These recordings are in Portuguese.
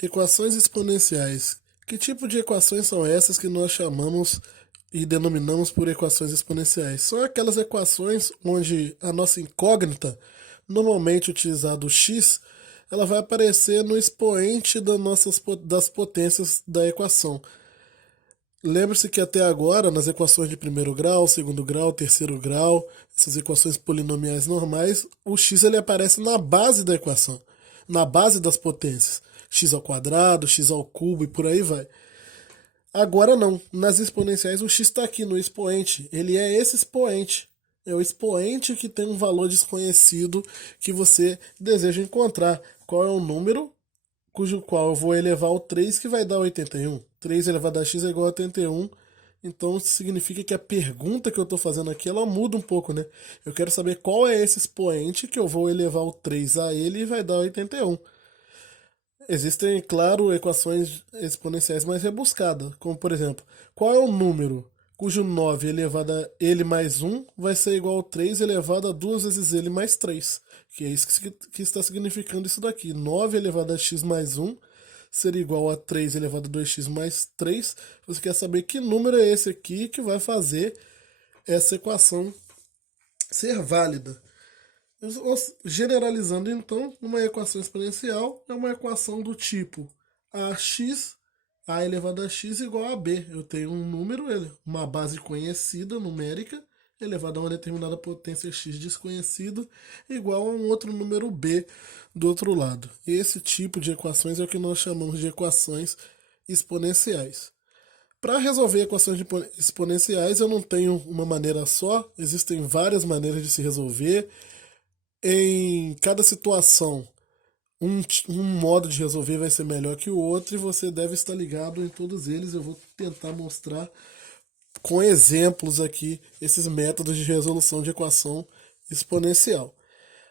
Equações exponenciais. Que tipo de equações são essas que nós chamamos e denominamos por equações exponenciais? São aquelas equações onde a nossa incógnita, normalmente utilizado o x, ela vai aparecer no expoente das potências da equação. Lembre-se que até agora, nas equações de primeiro grau, segundo grau, terceiro grau, essas equações polinomiais normais, o x ele aparece na base da equação, na base das potências. X ao quadrado, x ao cubo e por aí vai. Agora não, nas exponenciais o x está aqui no expoente, ele é esse expoente. É o expoente que tem um valor desconhecido que você deseja encontrar. Qual é o número cujo qual eu vou elevar o 3, que vai dar 81. 3 elevado a x é igual a 81. Então isso significa que a pergunta que eu estou fazendo aqui, ela muda um pouco, né? Eu quero saber qual é esse expoente que eu vou elevar o 3 a ele e vai dar 81. Existem, claro, equações exponenciais mais rebuscadas, como por exemplo, qual é o número cujo 9 elevado a ele mais 1 vai ser igual a 3 elevado a 2 vezes ele mais 3, que é isso que está significando isso daqui. 9 elevado a x mais 1 seria igual a 3 elevado a 2x mais 3. Você quer saber que número é esse aqui que vai fazer essa equação ser válida. Generalizando, então, uma equação exponencial é uma equação do tipo ax, a elevado a x igual a b. Eu tenho um número, uma base conhecida, numérica, elevada a uma determinada potência x desconhecida, igual a um outro número b do outro lado. Esse tipo de equações é o que nós chamamos de equações exponenciais. Para resolver equações exponenciais, eu não tenho uma maneira só, existem várias maneiras de se resolver. Em cada situação, um modo de resolver vai ser melhor que o outro e você deve estar ligado em todos eles. Eu vou tentar mostrar com exemplos aqui esses métodos de resolução de equação exponencial.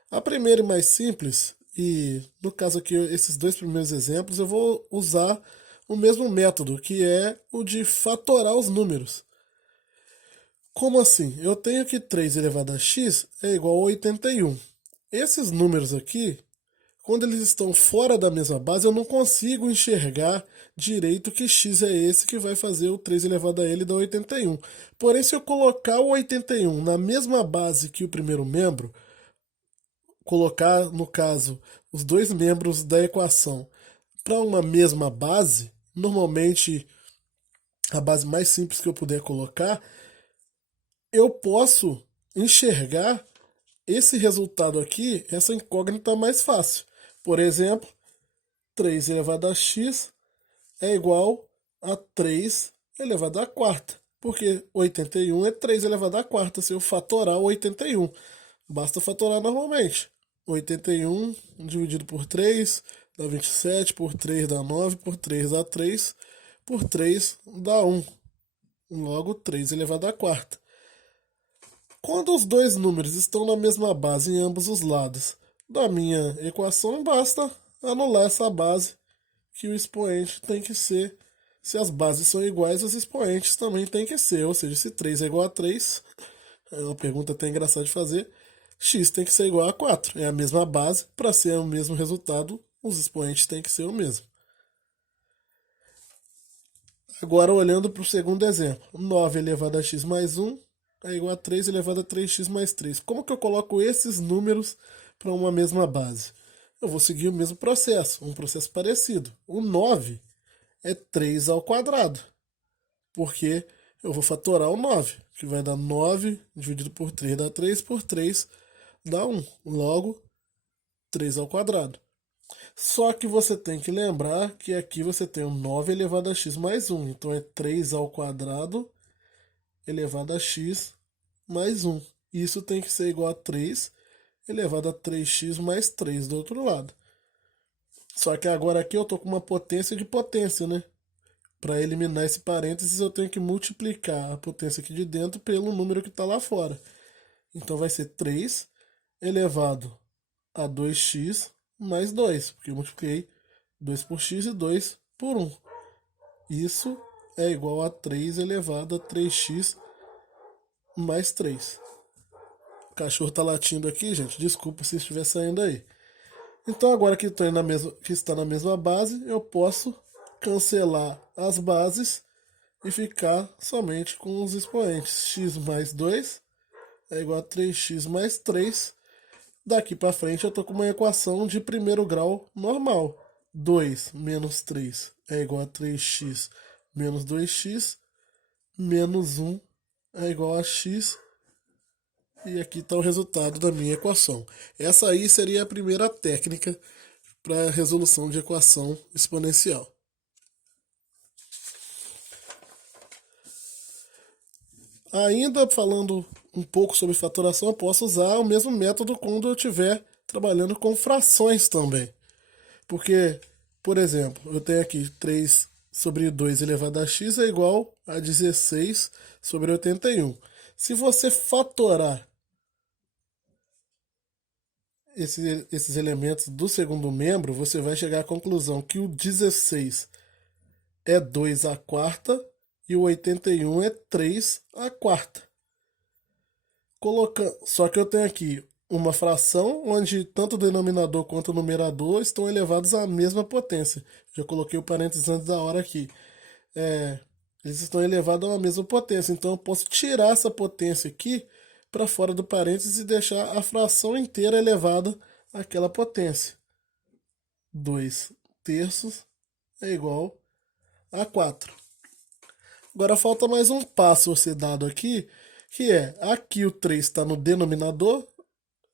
A primeira e mais simples, e no caso aqui, esses dois primeiros exemplos, eu vou usar o mesmo método, que é o de fatorar os números. Como assim? Eu tenho que 3 elevado a x é igual a 81. Esses números aqui, quando eles estão fora da mesma base, eu não consigo enxergar direito que x é esse que vai fazer o 3 elevado a ele dar 81. Porém, se eu colocar o 81 na mesma base que o primeiro membro, colocar, no caso, os dois membros da equação para uma mesma base, normalmente a base mais simples que eu puder colocar, eu posso enxergar esse resultado aqui, essa incógnita mais fácil. Por exemplo, 3 elevado a x é igual a 3 elevado à quarta. Porque 81 é 3 elevado à quarta, se eu fatorar o 81. Basta fatorar normalmente. 81 dividido por 3 dá 27, por 3 dá 9, por 3 dá 3, por 3 dá 1. Logo, 3 elevado à quarta. Quando os dois números estão na mesma base em ambos os lados da minha equação, basta anular essa base, que o expoente tem que ser. Se as bases são iguais, os expoentes também tem que ser. Ou seja, se 3 é igual a 3, é uma pergunta até engraçada de fazer, x tem que ser igual a 4. É a mesma base, para ser o mesmo resultado, os expoentes têm que ser o mesmo. Agora, olhando para o segundo exemplo, 9 elevado a x mais 1 é igual a 3 elevado a 3x mais 3. Como que eu coloco esses números para uma mesma base? Eu vou seguir o mesmo processo, um processo parecido. O 9 é 3 ao quadrado, porque eu vou fatorar o 9, que vai dar 9 dividido por 3 dá 3, por 3 dá 1. Logo, 3 ao quadrado. Só que você tem que lembrar que aqui você tem o 9 elevado a x mais 1. Então é 3 ao quadrado elevado a x mais 1. Isso tem que ser igual a 3 elevado a 3x mais 3 do outro lado. Só que agora aqui eu estou com uma potência de potência, né? Para eliminar esse parênteses, eu tenho que multiplicar a potência aqui de dentro pelo número que está lá fora. Então vai ser 3 elevado a 2x mais 2, porque eu multipliquei 2 por x e 2 por 1. Isso é igual a 3 elevado a 3x mais 3. O cachorro tá latindo aqui, gente. Desculpa se estiver saindo aí. Então agora que está na mesma base, eu posso cancelar as bases e ficar somente com os expoentes. X mais 2 é igual a 3x mais 3. Daqui para frente eu estou com uma equação de primeiro grau normal. 2 menos 3 é igual a 3x menos 2x, menos 1 é igual a x. E aqui está o resultado da minha equação. Essa aí seria a primeira técnica para resolução de equação exponencial. Ainda falando um pouco sobre fatoração, eu posso usar o mesmo método quando eu estiver trabalhando com frações também. Porque, por exemplo, eu tenho aqui 3 sobre 2 elevado a x é igual a 16 sobre 81. Se você fatorar esses elementos do segundo membro, você vai chegar à conclusão que o 16 é 2 à quarta e o 81 é 3 à quarta. Só que eu tenho aqui uma fração onde tanto o denominador quanto o numerador estão elevados à mesma potência. Já coloquei o parênteses antes da hora aqui. Eles estão elevados a uma mesma potência, então eu posso tirar essa potência aqui para fora do parênteses e deixar a fração inteira elevada àquela potência. 2 terços é igual a 4. Agora falta mais um passo a ser dado aqui, que é, aqui o 3 está no denominador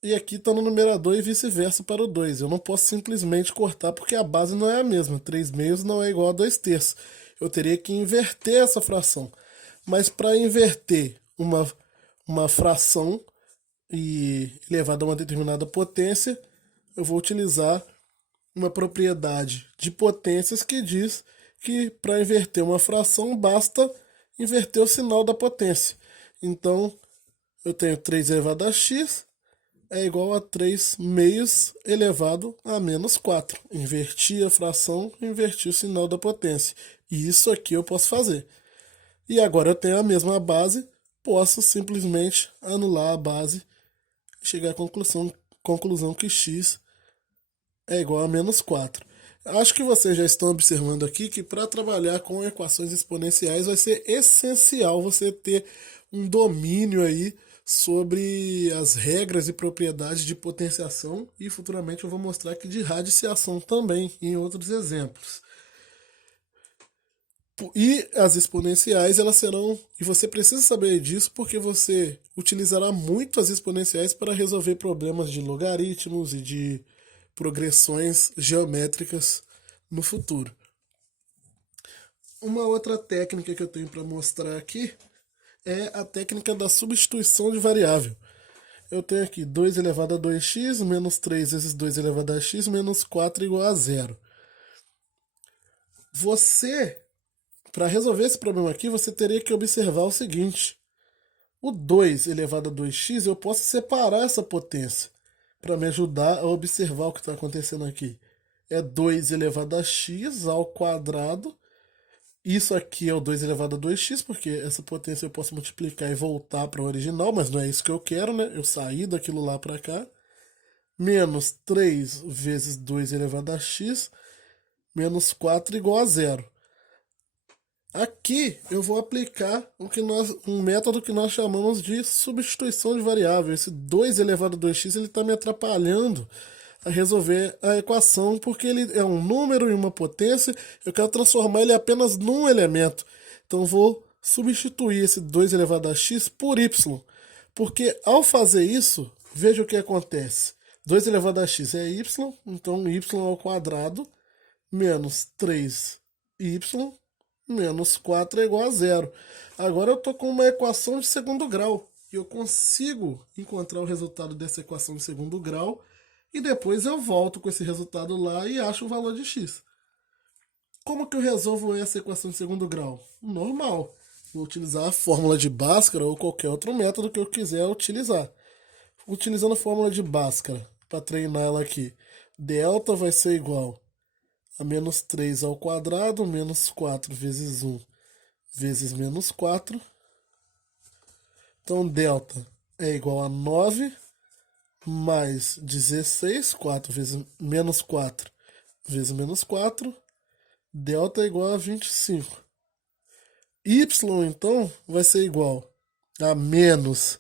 e aqui está no numerador e vice-versa para o 2. Eu não posso simplesmente cortar porque a base não é a mesma. 3 meios não é igual a 2 terços. Eu teria que inverter essa fração. Mas para inverter uma fração e elevada a uma determinada potência, eu vou utilizar uma propriedade de potências que diz que para inverter uma fração basta inverter o sinal da potência. Então, eu tenho 3 elevado a x é igual a 3 meios elevado a menos 4. Inverti a fração, inverti o sinal da potência. E isso aqui eu posso fazer. E agora eu tenho a mesma base, posso simplesmente anular a base e chegar à conclusão que x é igual a menos 4. Acho que vocês já estão observando aqui que para trabalhar com equações exponenciais vai ser essencial você ter um domínio aí sobre as regras e propriedades de potenciação e futuramente eu vou mostrar aqui de radiciação também em outros exemplos. E as exponenciais, elas serão, e você precisa saber disso porque você utilizará muito as exponenciais para resolver problemas de logaritmos e de progressões geométricas no futuro. Uma outra técnica que eu tenho para mostrar aqui é a técnica da substituição de variável. Eu tenho aqui 2 elevado a 2x menos 3 vezes 2 elevado a x menos 4 igual a 0. Para resolver esse problema aqui, você teria que observar o seguinte. O 2 elevado a 2x, eu posso separar essa potência para me ajudar a observar o que está acontecendo aqui. É 2 elevado a x ao quadrado. Isso aqui é o 2 elevado a 2x, porque essa potência eu posso multiplicar e voltar para o original, mas não é isso que eu quero, né? Eu saí daquilo lá para cá. Menos 3 vezes 2 elevado a x, menos 4 igual a 0. Aqui eu vou aplicar um método que nós chamamos de substituição de variável. Esse 2 elevado a 2x está me atrapalhando a resolver a equação, porque ele é um número e uma potência, eu quero transformar ele apenas num elemento. Então vou substituir esse 2 elevado a x por y, porque ao fazer isso, veja o que acontece. 2 elevado a x é y, então y ao quadrado, menos 3y, menos 4 é igual a 0. Agora eu estou com uma equação de segundo grau. E eu consigo encontrar o resultado dessa equação de segundo grau. E depois eu volto com esse resultado lá e acho o valor de x. Como que eu resolvo essa equação de segundo grau? Normal. Vou utilizar a fórmula de Bhaskara ou qualquer outro método que eu quiser utilizar. Utilizando a fórmula de Bhaskara, para treinar ela aqui. Delta vai ser igual a menos 3 ao quadrado, menos 4 vezes 1 vezes menos 4. Então, delta é igual a 9 mais 16, 4 vezes menos 4 vezes menos 4, delta é igual a 25. Y, então, vai ser igual a menos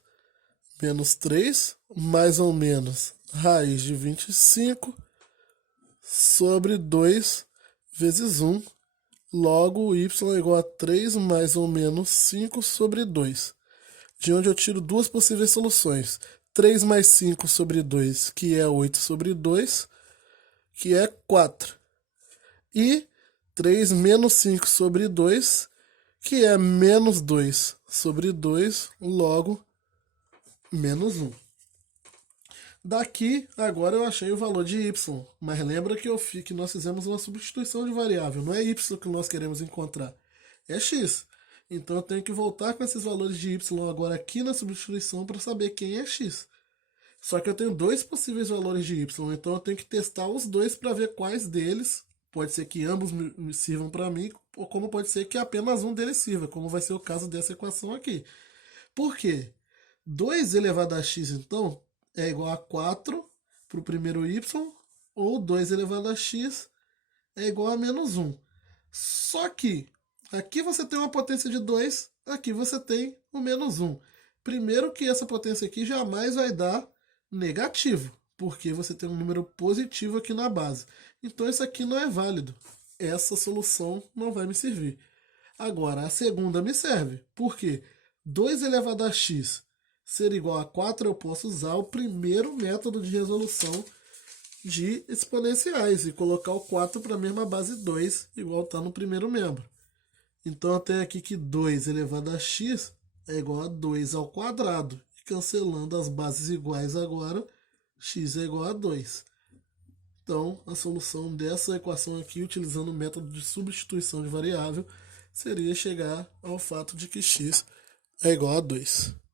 3, mais ou menos raiz de 25 sobre 2 vezes 1. Logo, y é igual a 3 mais ou menos 5 sobre 2. De onde eu tiro duas possíveis soluções. 3 mais 5 sobre 2, que é 8 sobre 2, que é 4. E 3 menos 5 sobre 2, que é menos 2 sobre 2, logo menos 1. Daqui, agora eu achei o valor de y, mas lembra que nós fizemos uma substituição de variável, não é y que nós queremos encontrar, é x. Então eu tenho que voltar com esses valores de y agora aqui na substituição para saber quem é x. Só que eu tenho dois possíveis valores de y, então eu tenho que testar os dois para ver quais deles, pode ser que ambos me sirvam para mim, ou como pode ser que apenas um deles sirva, como vai ser o caso dessa equação aqui. Por quê? 2 elevado a x, então, é igual a 4 para o primeiro y, ou 2 elevado a x é igual a menos 1. Só que aqui você tem uma potência de 2, aqui você tem o menos 1. Primeiro que essa potência aqui jamais vai dar negativo, porque você tem um número positivo aqui na base. Então isso aqui não é válido. Essa solução não vai me servir. Agora, a segunda me serve. Por quê? 2 elevado a x ser igual a 4, eu posso usar o primeiro método de resolução de exponenciais e colocar o 4 para a mesma base 2, igual está no primeiro membro. Então eu tenho aqui que 2 elevado a x é igual a 2 ao quadrado. E cancelando as bases iguais agora, x é igual a 2. Então, a solução dessa equação aqui, utilizando o método de substituição de variável, seria chegar ao fato de que x é igual a 2.